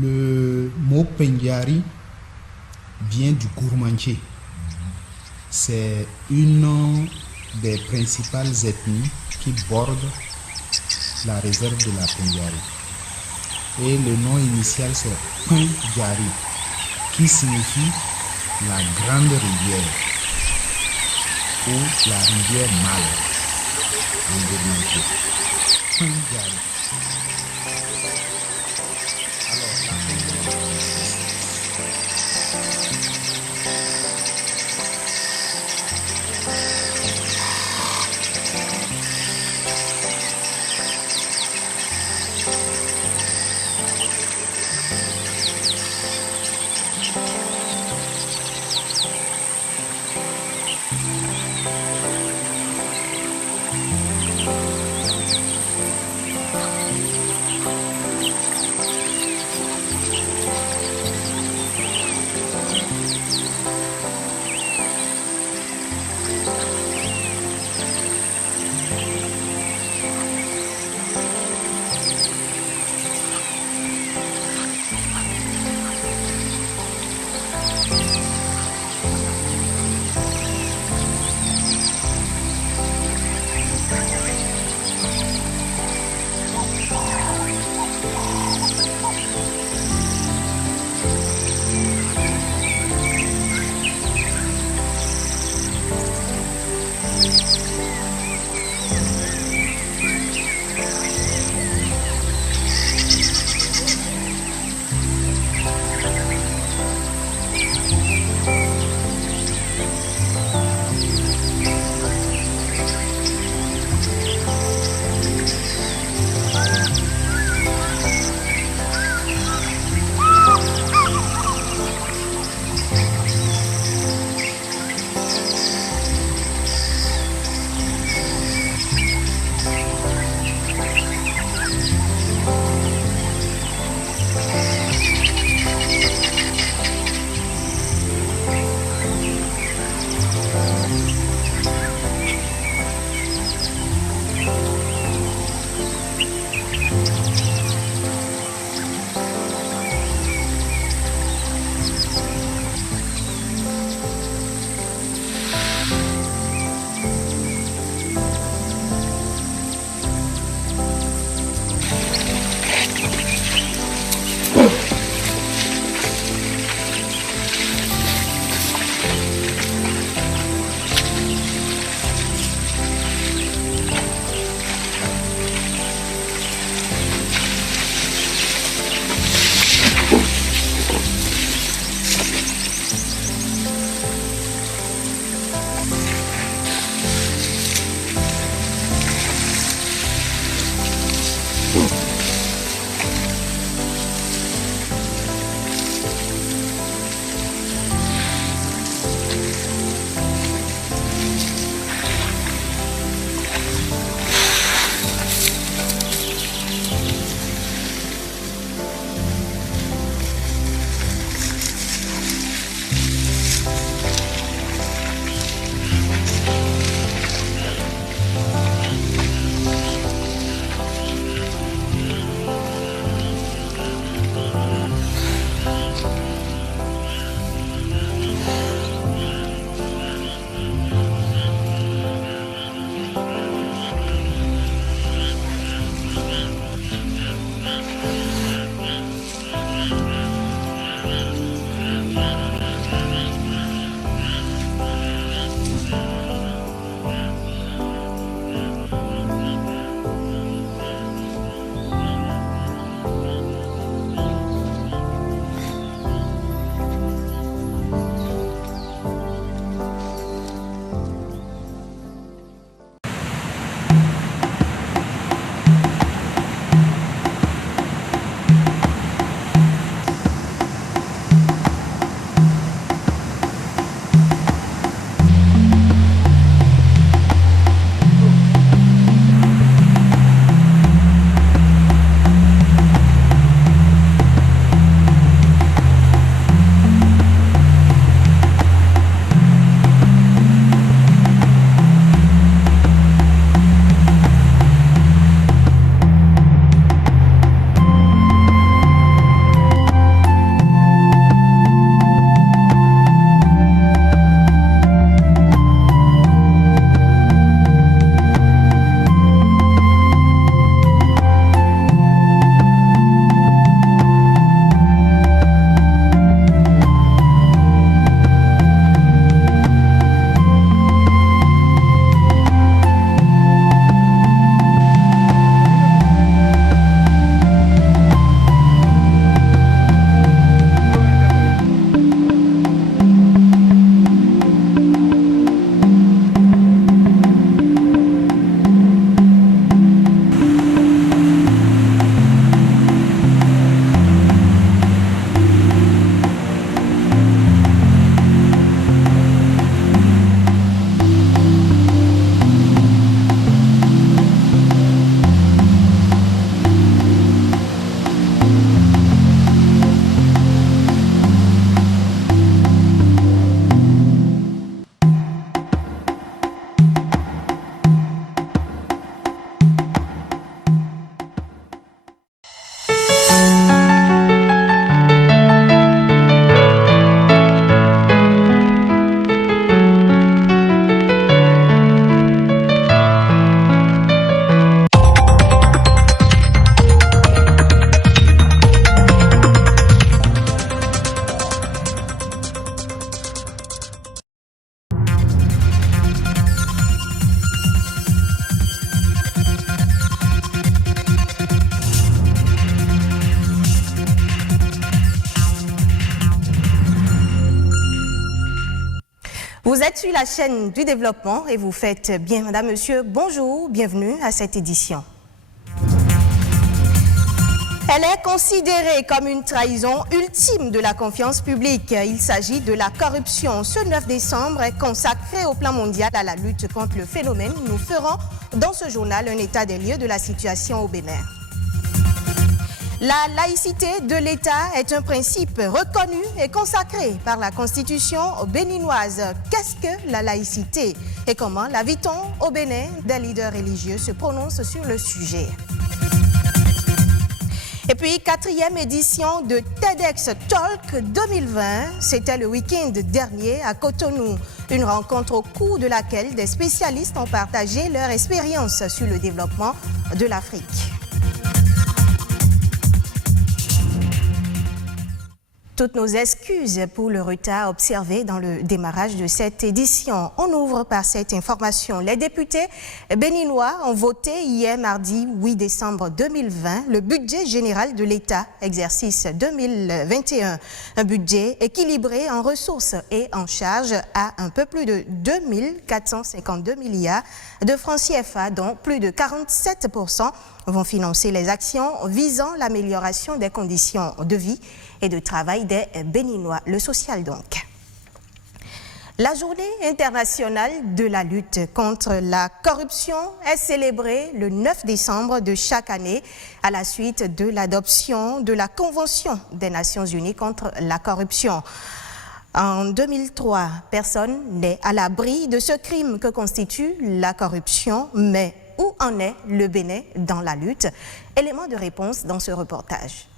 Le mot Pendiari vient du gourmandier. C'est une des principales ethnies qui bordent la réserve de la Pendiari. Et le nom initial c'est Pendiari, qui signifie la grande rivière ou la rivière mâle en gourmandier. Pendiari. Vous êtes sur la chaîne du développement et vous faites bien, madame, monsieur. Bonjour, bienvenue à cette édition. Elle est considérée comme une trahison ultime de la confiance publique. Il s'agit de la corruption. Ce 9 décembre est consacré au plan mondial à la lutte contre le phénomène. Nous ferons dans ce journal un état des lieux de la situation au Bénin. La laïcité de l'État est un principe reconnu et consacré par la Constitution béninoise. Qu'est-ce que la laïcité et comment la vit-on au Bénin? Des leaders religieux se prononcent sur le sujet. Et puis, 4e édition de TEDx Talk 2020, c'était le week-end dernier à Cotonou. Une rencontre au cours de laquelle des spécialistes ont partagé leur expérience sur le développement de l'Afrique. Toutes nos excuses pour le retard observé dans le démarrage de cette édition. On ouvre par cette information. Les députés béninois ont voté hier mardi 8 décembre 2020 le budget général de l'État, exercice 2021. Un budget équilibré en ressources et en charges à un peu plus de 2452 milliards de francs CFA, dont plus de 47% vont financer les actions visant l'amélioration des conditions de vie et de travail des Béninois, le social donc. La journée internationale de la lutte contre la corruption est célébrée le 9 décembre de chaque année à la suite de l'adoption de la Convention des Nations Unies contre la corruption. En 2003, personne n'est à l'abri de ce crime que constitue la corruption, mais où en est le Bénin dans la lutte? Élément de réponse dans ce reportage.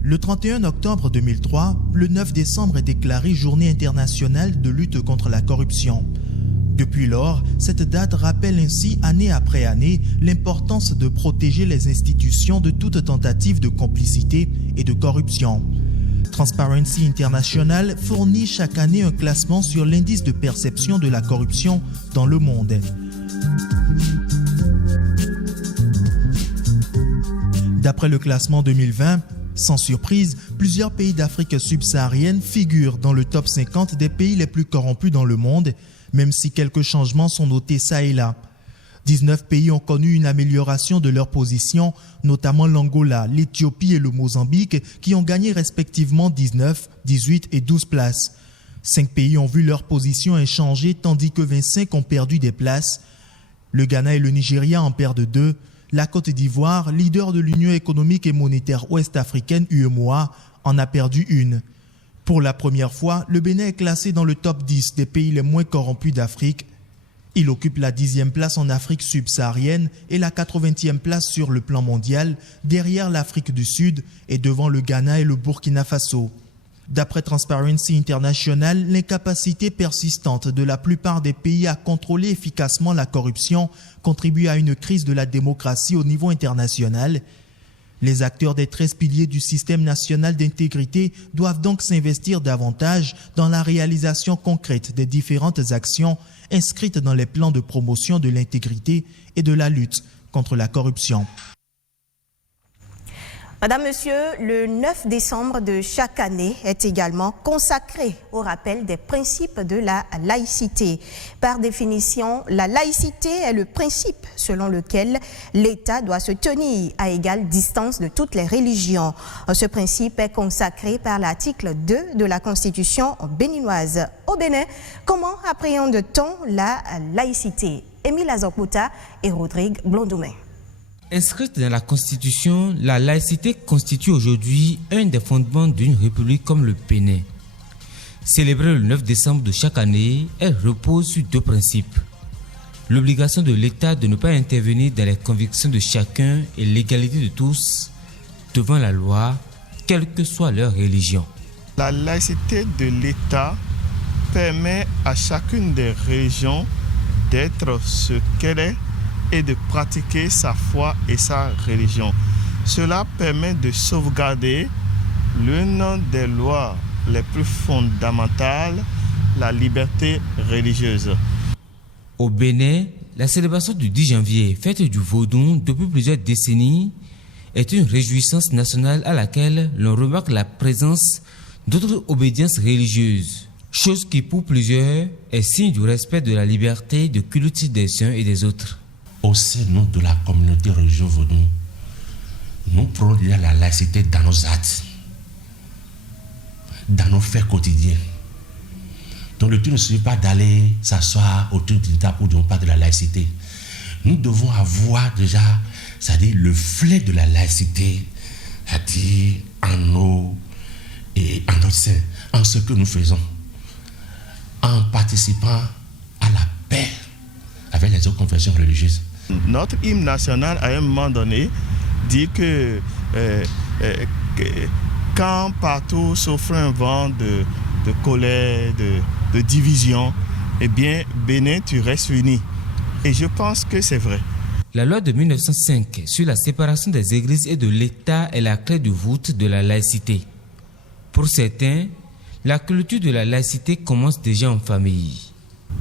Le 31 octobre 2003, le 9 décembre est déclaré Journée internationale de lutte contre la corruption. Depuis lors, cette date rappelle ainsi année après année l'importance de protéger les institutions de toute tentative de complicité et de corruption. Transparency International fournit chaque année un classement sur l'indice de perception de la corruption dans le monde. D'après le classement 2020, sans surprise, plusieurs pays d'Afrique subsaharienne figurent dans le top 50 des pays les plus corrompus dans le monde, même si quelques changements sont notés ça et là. 19 pays ont connu une amélioration de leur position, notamment l'Angola, l'Éthiopie et le Mozambique, qui ont gagné respectivement 19, 18 et 12 places. 5 pays ont vu leur position inchangée, tandis que 25 ont perdu des places. Le Ghana et le Nigeria en perdent 2. La Côte d'Ivoire, leader de l'Union économique et monétaire ouest-africaine UEMOA, en a perdu 1. Pour la première fois, le Bénin est classé dans le top 10 des pays les moins corrompus d'Afrique. Il occupe la 10e place en Afrique subsaharienne et la 80e place sur le plan mondial, derrière l'Afrique du Sud et devant le Ghana et le Burkina Faso. D'après Transparency International, l'incapacité persistante de la plupart des pays à contrôler efficacement la corruption contribue à une crise de la démocratie au niveau international. Les acteurs des 13 piliers du système national d'intégrité doivent donc s'investir davantage dans la réalisation concrète des différentes actions inscrites dans les plans de promotion de l'intégrité et de la lutte contre la corruption. Madame, Monsieur, le 9 décembre de chaque année est également consacré au rappel des principes de la laïcité. Par définition, la laïcité est le principe selon lequel l'État doit se tenir à égale distance de toutes les religions. Ce principe est consacré par l'article 2 de la Constitution béninoise. Au Bénin, comment appréhende-t-on la laïcité? Émile Azokouta et Rodrigue Blondoumain. Inscrite dans la Constitution, la laïcité constitue aujourd'hui un des fondements d'une république comme le Bénin. Célébrée le 9 décembre de chaque année, elle repose sur 2 principes. L'obligation de l'État de ne pas intervenir dans les convictions de chacun et l'égalité de tous devant la loi, quelle que soit leur religion. La laïcité de l'État permet à chacune des religions d'être ce qu'elle est et de pratiquer sa foi et sa religion. Cela permet de sauvegarder l'une des lois les plus fondamentales, la liberté religieuse. Au Bénin, la célébration du 10 janvier, fête du Vaudou depuis plusieurs décennies, est une réjouissance nationale à laquelle l'on remarque la présence d'autres obédiences religieuses. chose qui pour plusieurs est signe du respect de la liberté de culte des uns et des autres. Au sein de la communauté religieuse vaudou, nous prônons la laïcité dans nos actes, dans nos faits quotidiens. Donc le tout ne suffit pas d'aller s'asseoir autour d'une table pour dire on parle de la laïcité. Nous devons avoir déjà, c'est-à-dire le flé de la laïcité, c'est-à-dire en notre sein, en ce que nous faisons, en participant à la paix avec les autres confessions religieuses. Notre hymne national, à un moment donné, dit que quand partout souffre un vent de colère, de division, eh bien, Bénin, tu restes uni. Et je pense que c'est vrai. La loi de 1905 sur la séparation des églises et de l'État est la clé de voûte de la laïcité. Pour certains, la culture de la laïcité commence déjà en famille.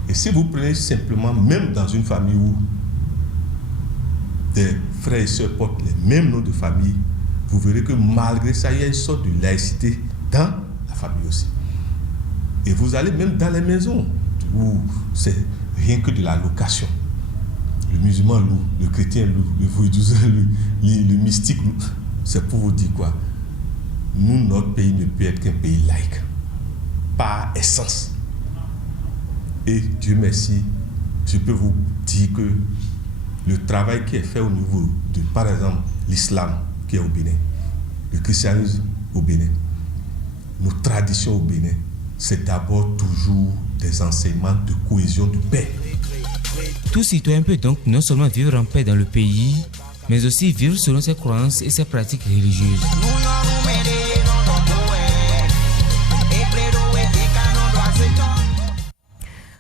Et si vous prenez simplement, même dans une famille où des frères et sœurs portent les mêmes noms de famille, vous verrez que malgré ça, il y a une sorte de laïcité dans la famille aussi. Et vous allez même dans les maisons où c'est rien que de la location. Le musulman loue, le chrétien loue, le vaudouisant loue, le mystique loue. C'est pour vous dire quoi? Nous, notre pays ne peut être qu'un pays laïque, par essence. Et Dieu merci, je peux vous dire que le travail qui est fait au niveau de, par exemple, l'islam qui est au Bénin, le christianisme au Bénin, nos traditions au Bénin, c'est d'abord toujours des enseignements de cohésion, de paix. Tout citoyen peut donc non seulement vivre en paix dans le pays, mais aussi vivre selon ses croyances et ses pratiques religieuses.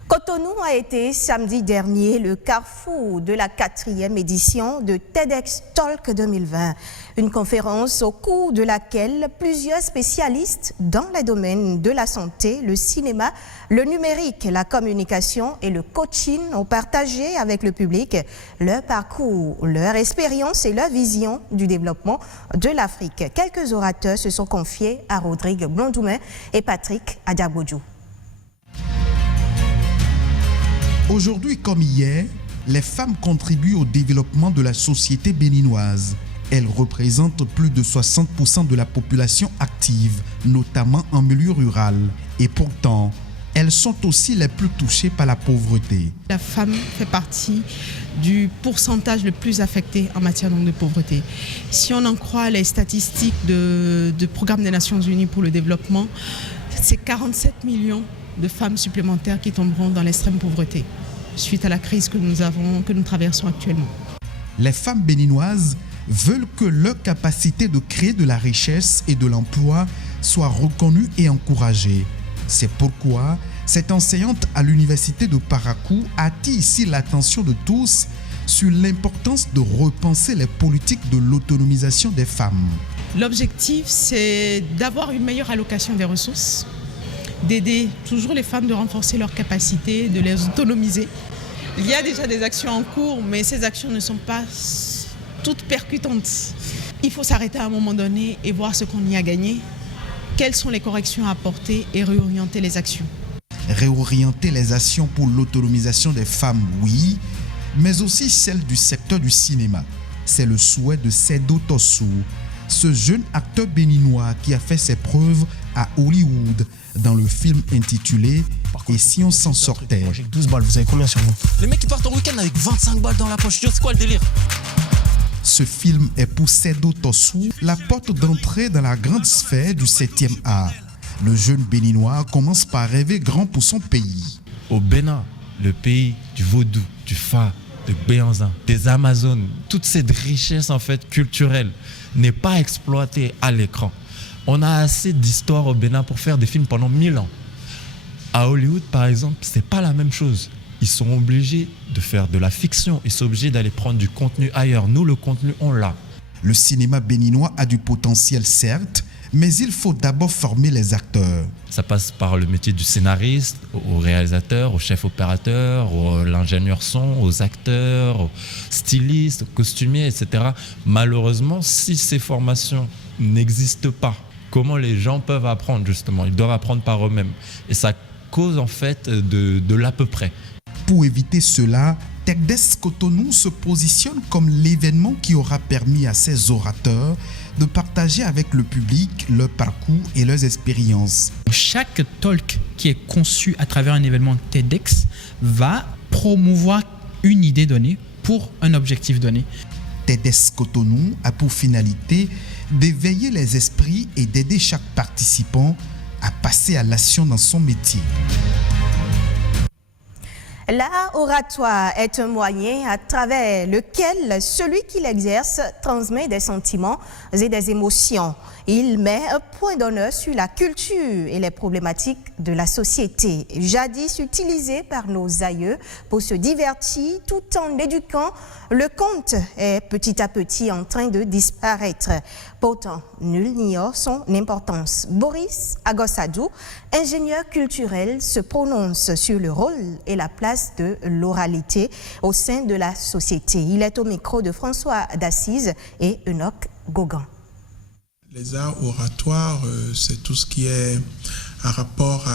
Cotonou a été samedi dernier le carrefour de la 4e édition de TEDx Talk 2020, une conférence au cours de laquelle plusieurs spécialistes dans les domaines de la santé, le cinéma, le numérique, la communication et le coaching ont partagé avec le public leur parcours, leur expérience et leur vision du développement de l'Afrique. Quelques orateurs se sont confiés à Rodrigue Blondoumain et Patrick Adiabodjou. Aujourd'hui comme hier, les femmes contribuent au développement de la société béninoise. Elles représentent plus de 60% de la population active, notamment en milieu rural. Et pourtant, elles sont aussi les plus touchées par la pauvreté. La femme fait partie du pourcentage le plus affecté en matière de pauvreté. Si on en croit les statistiques du Programme des Nations Unies pour le développement, c'est 47 millions de femmes supplémentaires qui tomberont dans l'extrême pauvreté suite à la crise que nous traversons actuellement. Les femmes béninoises veulent que leur capacité de créer de la richesse et de l'emploi soit reconnue et encouragée. C'est pourquoi cette enseignante à l'université de Parakou attire ici l'attention de tous sur l'importance de repenser les politiques de l'autonomisation des femmes. L'objectif, c'est d'avoir une meilleure allocation des ressources, d'aider toujours les femmes, de renforcer leurs capacités, de les autonomiser. Il y a déjà des actions en cours, mais ces actions ne sont pas toutes percutantes. Il faut s'arrêter à un moment donné et voir ce qu'on y a gagné, quelles sont les corrections à apporter et réorienter les actions. Réorienter les actions pour l'autonomisation des femmes, oui, mais aussi celles du secteur du cinéma. C'est le souhait de Seydou Tossou, ce jeune acteur béninois qui a fait ses preuves à Hollywood dans le film intitulé « Et si on s'en sortait ». Moi j'ai 12 balles, vous avez combien sur vous? Les mecs qui partent en week-end avec 25 balles dans la poche, c'est quoi le délire? Ce film est pour Seydou Tossou la porte d'entrée dans la grande sphère du 7e art. Le jeune béninois commence par rêver grand pour son pays. Au Bénin, le pays du vaudou, du fa, de Béanzin, des Amazones, toute cette richesse en fait culturelle n'est pas exploitée à l'écran. On a assez d'histoires au Bénin pour faire des films pendant 1000 ans. À Hollywood, par exemple, c'est pas la même chose. Ils sont obligés de faire de la fiction. Ils sont obligés d'aller prendre du contenu ailleurs. Nous, le contenu, on l'a. Le cinéma béninois a du potentiel, certes, mais il faut d'abord former les acteurs. Ça passe par le métier du scénariste, au réalisateur, au chef opérateur, à l'ingénieur son, aux acteurs, aux stylistes, aux costumiers, etc. Malheureusement, si ces formations n'existent pas, comment les gens peuvent apprendre justement? Ils doivent apprendre par eux-mêmes. Et ça cause en fait de l'à peu près. Pour éviter cela, TechDesk Cotonou se positionne comme l'événement qui aura permis à ses orateurs de partager avec le public leur parcours et leurs expériences. Chaque talk qui est conçu à travers un événement TEDx va promouvoir une idée donnée pour un objectif donné. TechDesk Cotonou a pour finalité d'éveiller les esprits et d'aider chaque participant à passer à l'action dans son métier. L'art oratoire est un moyen à travers lequel celui qui l'exerce transmet des sentiments et des émotions. Il met un point d'honneur sur la culture et les problématiques de la société, jadis utilisées par nos aïeux pour se divertir tout en éduquant. Le conte est petit à petit en train de disparaître. Pourtant, nul n'ignore son importance. Boris Agossadou, ingénieur culturel, se prononce sur le rôle et la place de l'oralité au sein de la société. Il est au micro de François d'Assise et Enoch Gauguin. Les arts oratoires, c'est tout ce qui est en rapport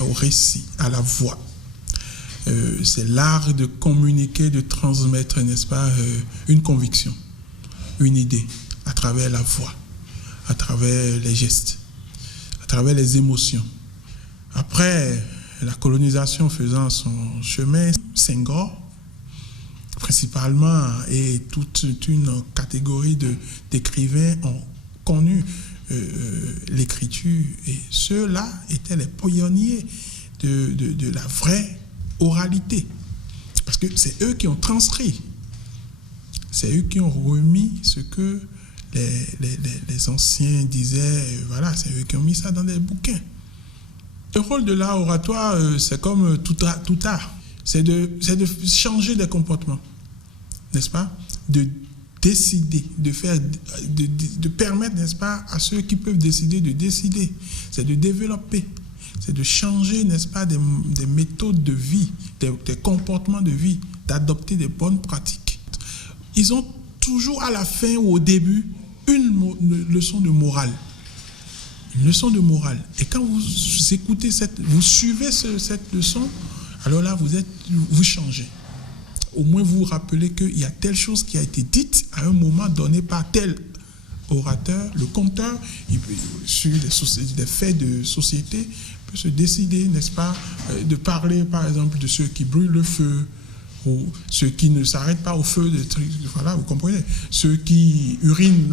au récit, à la voix. C'est l'art de communiquer, de transmettre, n'est-ce pas, une conviction, une idée, à travers la voix, à travers les gestes, à travers les émotions. Après, la colonisation faisant son chemin, Senghor, principalement, et toute une catégorie d'écrivains ont connu l'écriture, et ceux-là étaient les pionniers de la vraie oralité, parce que c'est eux qui ont transcrit, c'est eux qui ont remis ce que les anciens disaient, voilà, c'est eux qui ont mis ça dans des bouquins. Le rôle de l'art oratoire, c'est comme tout art, c'est de changer des comportements, n'est-ce pas, de décider, de permettre, n'est-ce pas, à ceux qui peuvent décider de décider. C'est de développer, c'est de changer, n'est-ce pas, des méthodes de vie, des comportements de vie, d'adopter des bonnes pratiques. Ils ont toujours à la fin ou au début une leçon de morale. Une leçon de morale. Et quand vous écoutez vous suivez cette leçon, alors là, vous changez. Au moins vous vous rappelez qu'il y a telle chose qui a été dite à un moment donné par tel orateur. Le conteur, sur des faits de société, peut se décider, n'est-ce pas, de parler par exemple de ceux qui brûlent le feu, ou ceux qui ne s'arrêtent pas au feu, voilà, vous comprenez, ceux qui urinent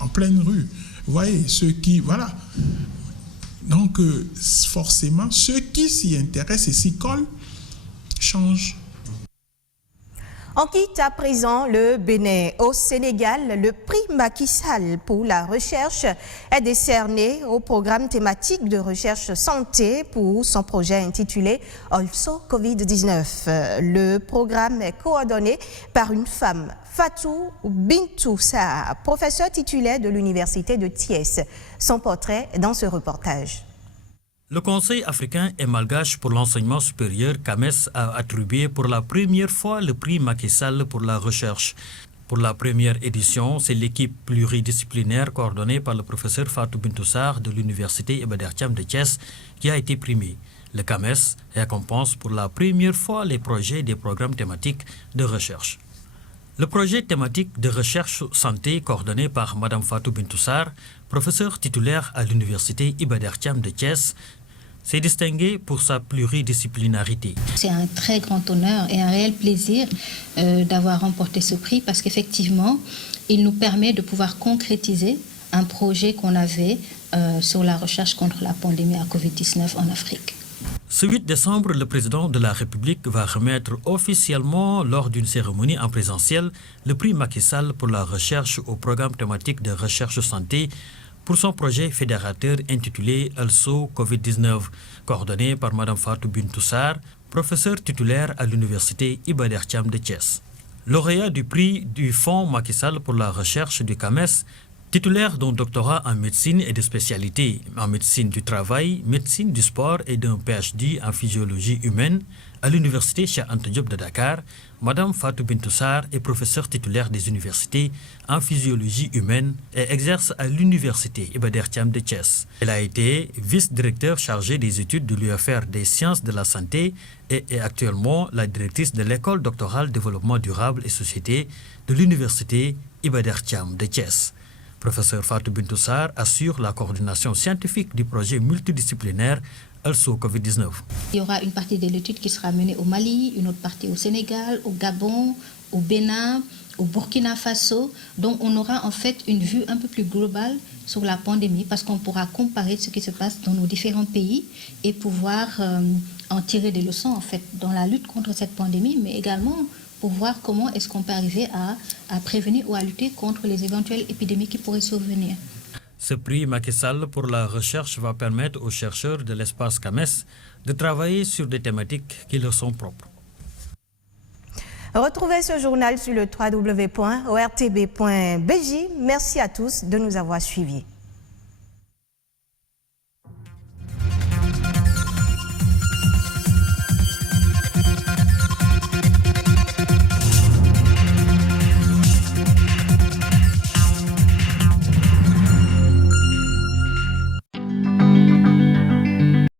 en pleine rue, vous voyez, ceux qui, voilà. Donc forcément, ceux qui s'y intéressent et s'y collent changent. On quitte à présent le Bénin. Au Sénégal, le prix Macky Sall pour la recherche est décerné au programme thématique de recherche santé pour son projet intitulé Also Covid-19. Le programme est coordonné par une femme, Fatou Bintou Sarr, professeure titulaire de l'Université de Thiès. Son portrait dans ce reportage. Le Conseil africain et malgache pour l'enseignement supérieur, CAMES, a attribué pour la première fois le prix Macky Sall pour la recherche. Pour la première édition, c'est l'équipe pluridisciplinaire coordonnée par le professeur Fatou Bintou Sarr de l'Université Iba Der Thiam de Thiès qui a été primée. Le CAMES récompense pour la première fois les projets des programmes thématiques de recherche. Le projet thématique de recherche santé coordonné par Mme Fatou Bintou Sarr, professeure titulaire à l'Université Iba Der Thiam de Thiès, s'est distingué pour sa pluridisciplinarité. C'est un très grand honneur et un réel plaisir d'avoir remporté ce prix parce qu'effectivement, il nous permet de pouvoir concrétiser un projet qu'on avait sur la recherche contre la pandémie à Covid-19 en Afrique. Ce 8 décembre, le président de la République va remettre officiellement, lors d'une cérémonie en présentiel, le prix Macky Sall pour la recherche au programme thématique de recherche santé pour son projet fédérateur intitulé Also Covid-19, coordonné par Mme Fatou Bintou Sarr, professeure titulaire à l'Université Iba Der Thiam de Thiès. Lauréat du prix du Fonds Macky Sall pour la recherche du CAMES, titulaire d'un doctorat en médecine et de spécialité en médecine du travail, médecine du sport et d'un PhD en physiologie humaine, À l'université Cheikh Anta Diop de Dakar, Madame Fatou Bintou Sarr est professeure titulaire des universités en physiologie humaine et exerce à l'université Iba Der Thiam de Thiès. Elle a été vice-directeur chargée des études de l'UFR des sciences de la santé et est actuellement la directrice de l'école doctorale développement durable et société de l'université Iba Der Thiam de Thiès. Professeur Fatou Bintou Sarr assure la coordination scientifique du projet multidisciplinaire Also Covid-19. Il y aura une partie de l'étude qui sera menée au Mali, une autre partie au Sénégal, au Gabon, au Bénin, au Burkina Faso. Donc on aura en fait une vue un peu plus globale sur la pandémie parce qu'on pourra comparer ce qui se passe dans nos différents pays et pouvoir en tirer des leçons en fait dans la lutte contre cette pandémie, mais également pour voir comment est-ce qu'on peut arriver à prévenir ou à lutter contre les éventuelles épidémies qui pourraient survenir. Ce prix Macky Sall pour la recherche va permettre aux chercheurs de l'espace CAMES de travailler sur des thématiques qui leur sont propres. Retrouvez ce journal sur le www.ortb.bj. Merci à tous de nous avoir suivis.